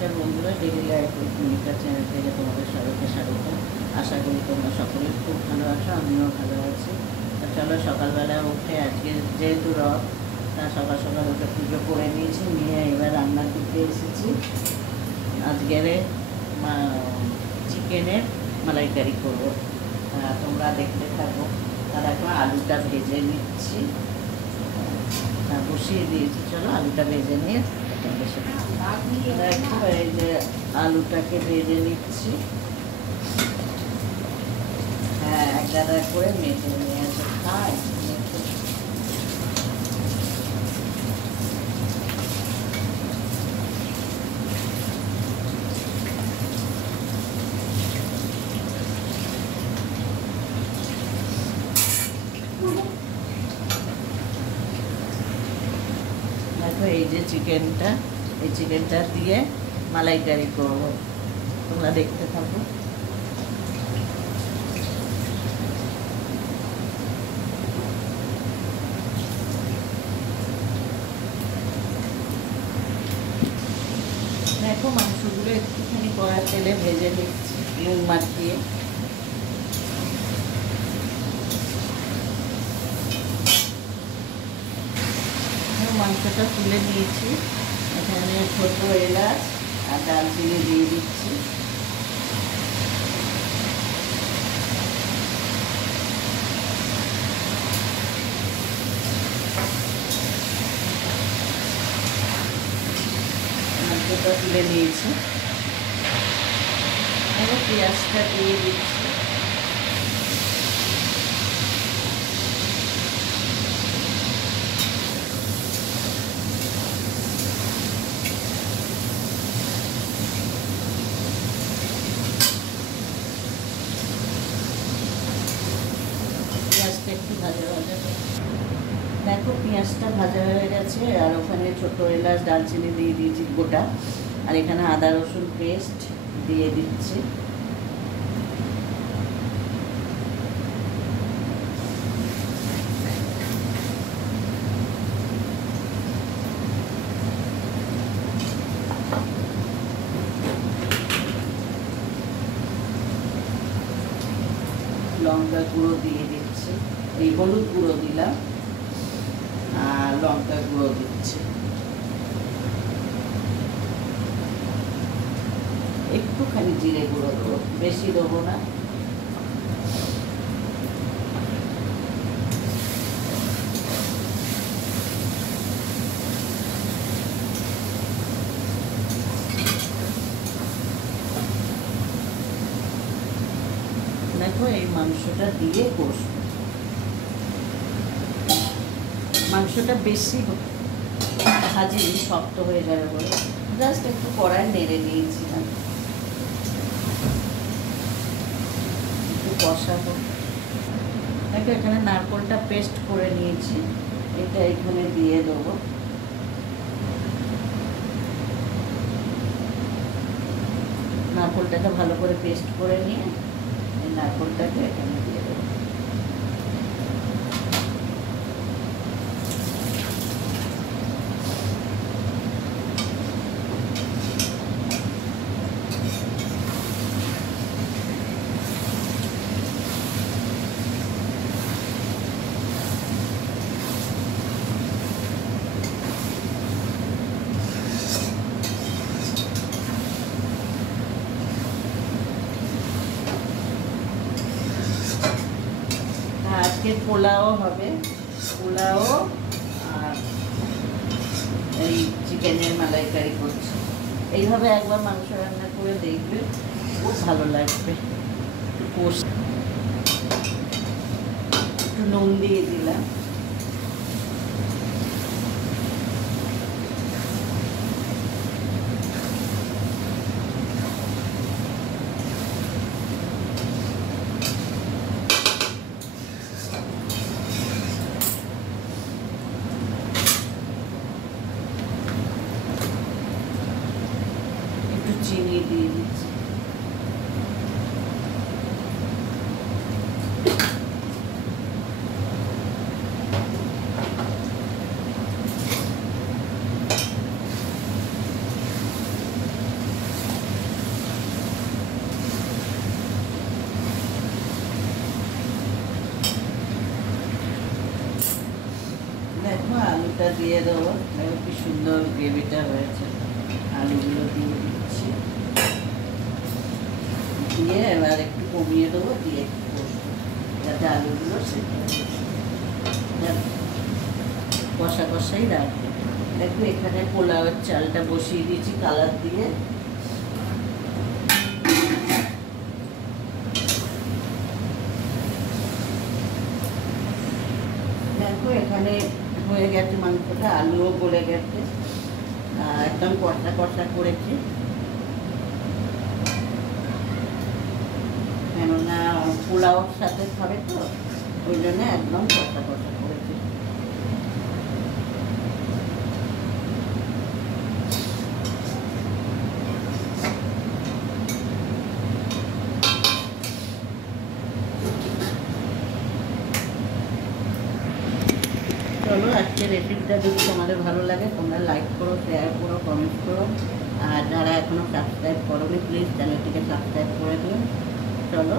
নমস্কার বন্ধুরা, daily life with Monika channel থেকে তোমাদের সবাইকে স্বাগত। আশা করি তোমরা সকলে খুব ভালো আছো, আমিও ভালো আছি। তা চলো, সকালবেলা উঠে আজকে যেহেতু রথ, তা সকাল সকাল উঠে পুজো করে নিয়েছি, নিয়ে এবার রান্নার দিকে এসেছি। আজকের চিকেনের মালাইকারি করবো, তোমরা দেখতে থাকো। তার এখন আলুটা ভেজে নিচ্ছি, বসিয়ে দিয়েছি। চলো আলুটা ভেজে নিয়ে দেখো, এই যে আলুটাকে ভেজে নিচ্ছি। হ্যাঁ, এক গাদা করে মেখে নিয়ে আসে খাই। দেখো, এই যে চিকেনটা, এই চিকেনটা দিয়ে মালাইকারি করবো, তোমরা দেখতে থাকো। দেখো, মাংসগুলো একটুখানি কড়া তেলে ভেজে নিচ্ছি নুন মাখিয়ে। মাংসটা তুলে নিয়েছি, এখানে ছোটো এলাচ আর দারচিনি দিয়ে দিচ্ছি। মাংসটা তুলে নিয়েছি, এবার পেঁয়াজটা দিয়ে দিচ্ছি। পেঁয়াজটা একটু ভাজা ভাজা, দেখো পেঁয়াজটা ভাজা হয়ে গেছে, আর ওখানে ছোটো এলাচ দারচিনি দিয়ে দিয়েছি গোটা, আর এখানে আদা রসুন পেস্ট দিয়ে দিচ্ছি। লঙ্কা গুঁড়ো দিয়ে দিচ্ছি, এই হলুদ গুঁড়ো দিলাম আর লঙ্কা গুঁড়ো দিচ্ছি। একটুখানি জিরে গুঁড়ো দেবো, বেশি দেবো না। দেখো, এই মাংসটা দিয়ে কষবো। মাংসটা বেশি ভাজি শক্ত হয়ে যাবে বলে জাস্ট একটু কড়ায় নেড়ে নিয়েছিলাম, একটু কষাবো। দেখো, এখানে নারকেলটা পেস্ট করে নিয়েছি, এটা এখানে দিয়ে দেবো। নারকেলটাকে ভালো করে পেস্ট করে নিয়ে এই নারকেলটাকে এখানে দিয়ে দেবো। আজকে পোলাও হবে, পোলাও আর এই চিকেনের মালাইকারি করছি। এইভাবে একবার মাংস রান্না করে দেখবে, খুব ভালো লাগবে। একটু নুন দিয়ে দিলাম, চিনি দিয়ে দিচ্ছি। আলুটা দিয়ে দেবো। দেখো কি সুন্দর গ্রেভিটা হয়েছে। আলুগুলো দিয়ে দিচ্ছি, দিয়ে এবার একটু কমিয়ে দেবো, দিয়ে একটু কষবো যাতে আলুগুলো সেদ্ধ হয়ে যায়। কষা কষাই রাখবো। দেখো এখানে পোলাওয়ের চালটা বসিয়ে দিয়েছি কালার দিয়ে। দেখো এখানে হয়ে গেছে মাংসটা, আলুও গলে গেছে, একদম কষা কষা করেছি, কেননা পোলাওর সাথে খাবে তো, ওই জন্য একদম কষা কষা করেছি। চলো আজকের রেসিপিটা যদি তোমাদের ভালো লাগে তোমরা লাইক করো, শেয়ার করো, কমেন্ট করো, আর যারা এখনও সাবস্ক্রাইব করোনি প্লিজ চ্যানেলটিকে সাবস্ক্রাইব করে দিও। চলো।